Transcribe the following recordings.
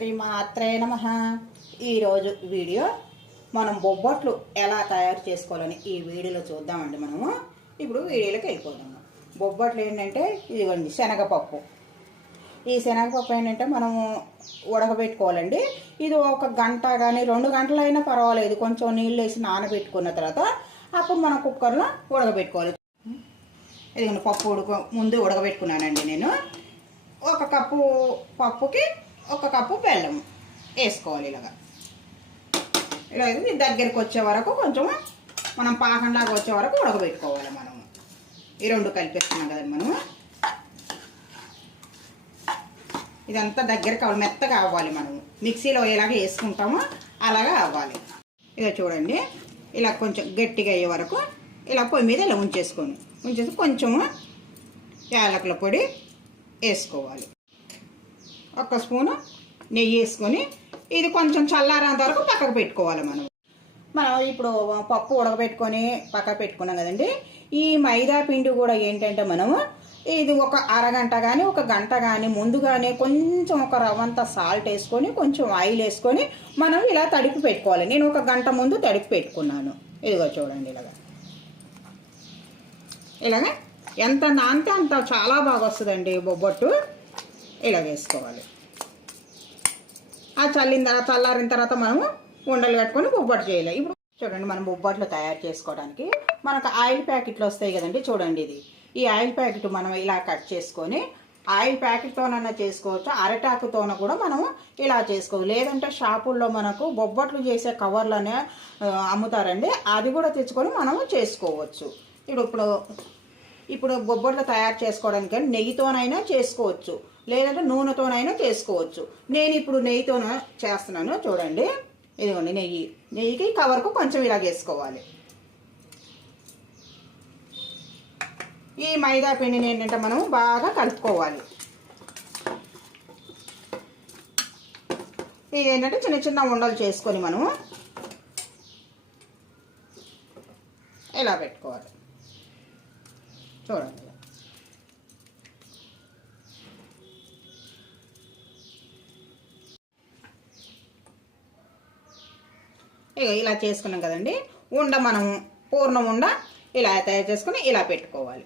శ్రీమాత్రే నమ. ఈరోజు వీడియో మనం బొబ్బట్లు ఎలా తయారు చేసుకోవాలని ఈ వీడియోలో చూద్దామండి మనము. ఇప్పుడు వీడియోలోకి వెళ్ళిపోదాము. బొబ్బట్లు ఏంటంటే ఇదిగోండి శనగపప్పు. ఈ శనగపప్పు ఏంటంటే మనము ఉడకబెట్టుకోవాలండి. ఇది ఒక గంట కానీ రెండు గంటలైనా పర్వాలేదు. కొంచెం నీళ్ళు వేసి నానబెట్టుకున్న తర్వాత అప్పుడు మనం కుక్కర్లో ఉడకబెట్టుకోవాలి. ఇదిగోండి పప్పు ఉడక ముందు ఉడకబెట్టుకున్నానండి నేను. ఒక కప్పు పప్పుకి ఒక కప్పు బెల్లం వేసుకోవాలి ఇలాగా. ఇలా దగ్గరికి వచ్చే వరకు కొంచెం మనం పాకంలాగా వచ్చే వరకు ఉడకబెట్టుకోవాలి మనము ఈ రెండు కలిపేస్తున్నాం కదండి మనము. ఇదంతా దగ్గర కావాలి మెత్తగా అవ్వాలి మనము. మిక్సీలో ఎలాగ వేసుకుంటామో అలాగా అవ్వాలి. ఇక చూడండి ఇలా కొంచెం గట్టిగా అయ్యే వరకు ఇలా పొయ్యి మీద ఇలా ఉంచేసుకోండి. ఉంచేసి కొంచెము యాలకుల పొడి వేసుకోవాలి. ఒక స్పూను నెయ్యి వేసుకొని ఇది కొంచెం చల్లారేంత వరకు పక్కకు పెట్టుకోవాలి మనం. మనం ఇప్పుడు పప్పు ఉడకబెట్టుకొని పక్కకు పెట్టుకున్నాం కదండి. ఈ మైదా పిండి కూడా ఏంటంటే మనము ఇది ఒక అరగంట కానీ ఒక గంట కానీ ముందుగానే కొంచెం ఒక రవ్వంత సాల్ట్ వేసుకొని కొంచెం ఆయిల్ వేసుకొని మనం ఇలా తడిపి పెట్టుకోవాలి. నేను ఒక గంట ముందు తడిపి పెట్టుకున్నాను. ఇదిగో చూడండి ఇలాగా. ఇలాగ? ఎంత నానితే అంత చాలా బాగా వస్తుందండి బొబ్బట్టు. ఇలా వేసుకోవాలి ఆ చల్లిన తర్వాత చల్లారిన తర్వాత మనము ఉండలు కట్టుకొని బొబ్బట్లు చేయాలి. ఇప్పుడు చూడండి మనం బొబ్బట్లు తయారు చేసుకోవడానికి మనకు ఆయిల్ ప్యాకెట్లు వస్తాయి కదండి చూడండి ఇది. ఈ ఆయిల్ ప్యాకెట్ మనం ఇలా కట్ చేసుకొని ఆయిల్ ప్యాకెట్తోనన్నా చేసుకోవచ్చు అరటాకుతోన కూడా మనము ఇలా చేసుకోవచ్చు లేదంటే షాపుల్లో మనకు బొబ్బట్లు చేసే కవర్లనే అమ్ముతారండి. అది కూడా తెచ్చుకొని మనము చేసుకోవచ్చు. ఇప్పుడు ఇప్పుడు ఇప్పుడు బొబ్బట్లు తయారు చేసుకోవడానికి నెయ్యితోనైనా చేసుకోవచ్చు. లేదంటే నూనెతోనైనా చేసుకోవచ్చు. నేను ఇప్పుడు నెయ్యితోన చేస్తున్నాను చూడండి. ఇదిగోండి నెయ్యి. నెయ్యికి కవర్కు కొంచెం ఇలా వేసుకోవాలి. ఈ మైదా పిండిని ఏంటంటే మనం బాగా కలుపుకోవాలి. ఇది ఏంటంటే చిన్న చిన్న ఉండలు చేసుకొని మనము ఇలా పెట్టుకోవాలి. చూడండి ఇక ఇలా చేసుకున్నాం కదండి. ఉండ మనం పూర్ణం ఉండ ఇలా తయారు చేసుకుని ఇలా పెట్టుకోవాలి.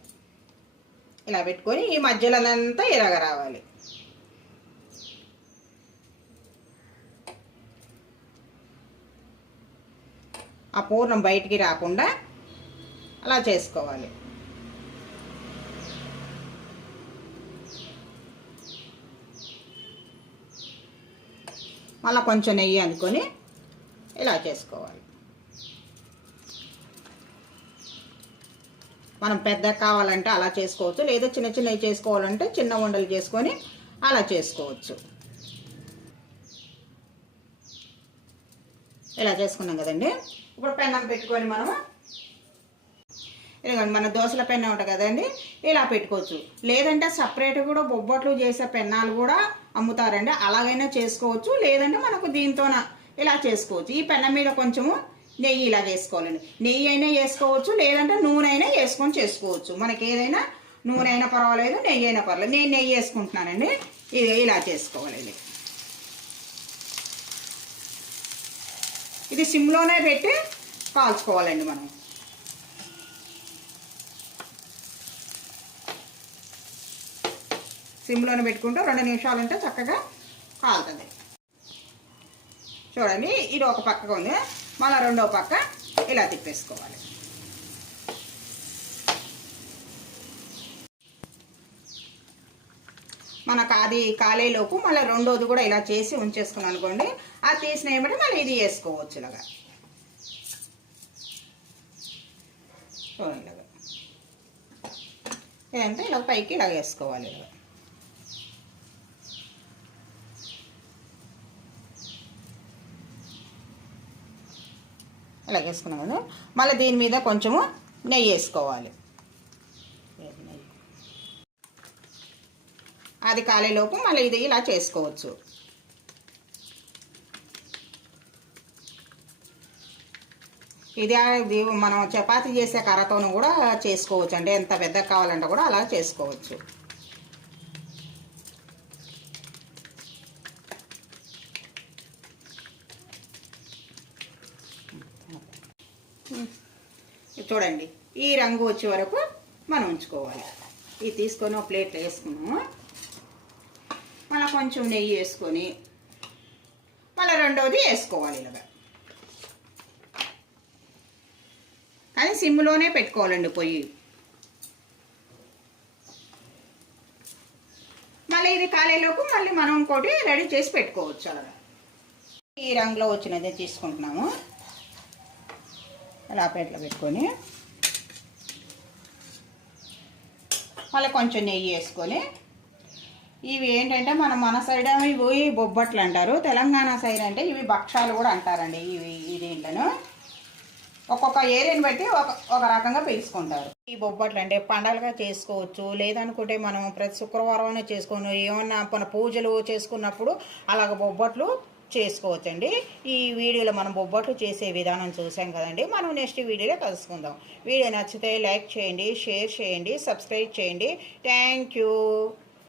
ఇలా పెట్టుకొని ఈ మధ్యలో అంతా ఇలాగ రావాలి. ఆ పూర్ణం బయటికి రాకుండా అలా చేసుకోవాలి. మళ్ళీ కొంచెం నెయ్యి అనుకొని ఇలా చేసుకోవాలి. మనం పెద్ద కావాలంటే అలా చేసుకోవచ్చు. లేదా చిన్న చిన్నవి చేసుకోవాలంటే చిన్న ఉండలు చేసుకొని అలా చేసుకోవచ్చు. ఇలా చేసుకున్నాం కదండి. ఇప్పుడు పెన్నం పెట్టుకొని మనము ఎందుకంటే మన దోశల పెన్నం ఉంటుంది కదండి. ఇలా పెట్టుకోవచ్చు. లేదంటే సపరేట్ కూడా బొబ్బట్లు చేసే పెన్నాలు కూడా అమ్ముతారండి. అలాగైనా చేసుకోవచ్చు. లేదంటే మనకు దీంతోన ఇలా చేసుకోవచ్చు. ఈ పెన్న మీద కొంచెము నెయ్యి ఇలా వేసుకోవాలండి. నెయ్యి అయినా వేసుకోవచ్చు. లేదంటే నూనె అయినా వేసుకొని చేసుకోవచ్చు. మనకి ఏదైనా నూనె అయినా పర్వాలేదు నెయ్యి అయినా పర్వాలేదు. నేను నెయ్యి వేసుకుంటున్నానండి. ఇది ఇలా చేసుకోవాలండి. ఇది సిమ్లోనే పెట్టి కాల్చుకోవాలండి మనం. సిమ్లోనే పెట్టుకుంటూ రెండు నిమిషాలు ఉంటే చక్కగా కాలుతుంది. చూడండి ఇది ఒక పక్కగా ఉంది. మళ్ళీ రెండో పక్క ఇలా తిప్పేసుకోవాలి. మనకు అది కాలేలోపు మళ్ళీ రెండోది కూడా ఇలా చేసి ఉంచేసుకున్నాం అనుకోండి అది తీసిన ఏమిటి మళ్ళీ ఇది వేసుకోవచ్చు ఇలాగా. చూడండి ఇలాగా. ఇదంతా ఇలా పైకి ఇలా వేసుకోవాలి ఇలాగా. ఇట్లా వేసుకున్నాం కదా. మళ్ళీ దీని మీద కొంచెము నెయ్యి వేసుకోవాలి. అది కాలేలోపు మళ్ళీ ఇది ఇలా చేసుకోవచ్చు. ఇది ఇది మనం చపాతీ చేసే కర్రతోను కూడా చేసుకోవచ్చు. అంటే ఎంత పెద్ద కావాలంటే కూడా అలా చేసుకోవచ్చు. చూడండి. ఈ రంగు వచ్చే వరకు మనం ఉంచుకోవాలి. ఇది తీసుకొని ఒక ప్లేట్లో వేసుకున్నాము. మళ్ళీ కొంచెం నెయ్యి వేసుకొని మళ్ళీ రెండవది వేసుకోవాలి ఇలాగా. కానీ సిమ్లోనే పెట్టుకోవాలండి పొయ్యి. మళ్ళీ ఇది కాలేలోపు మళ్ళీ మనం ఇంకోటి రెడీ చేసి పెట్టుకోవచ్చు అలాగా. ఈ రంగులో వచ్చినదే తీసుకుంటున్నాము. అలా ప్లేట్లో పెట్టుకొని మళ్ళీ కొంచెం నెయ్యి వేసుకొని ఇవి ఏంటంటే మన మన సైడ్ ఇవి బొబ్బట్లు అంటారు. తెలంగాణ సైడ్ అంటే ఇవి భక్షాలు కూడా అంటారండి ఇవి ఈ దీంట్లను ఒక్కొక్క ఏరియాని బట్టి ఒక ఒక రకంగా పిలుచుకుంటారు. ఈ బొబ్బట్లు అంటే పండగలుగా చేసుకోవచ్చు లేదనుకుంటే మనం ప్రతి శుక్రవారం చేసుకోను ఏమన్నా మన పూజలు చేసుకున్నప్పుడు అలాగ బొబ్బట్లు చేసుకోవచ్చండి. ఈ వీడియోలో మనం బొబ్బట్లు చేసే విధానం చూసాం కదండి. మనం నెక్స్ట్ వీడియోలో కలుసుకుందాం. వీడియో నచ్చితే లైక్ చేయండి షేర్ చేయండి సబ్స్క్రైబ్ చేయండి. Thank you.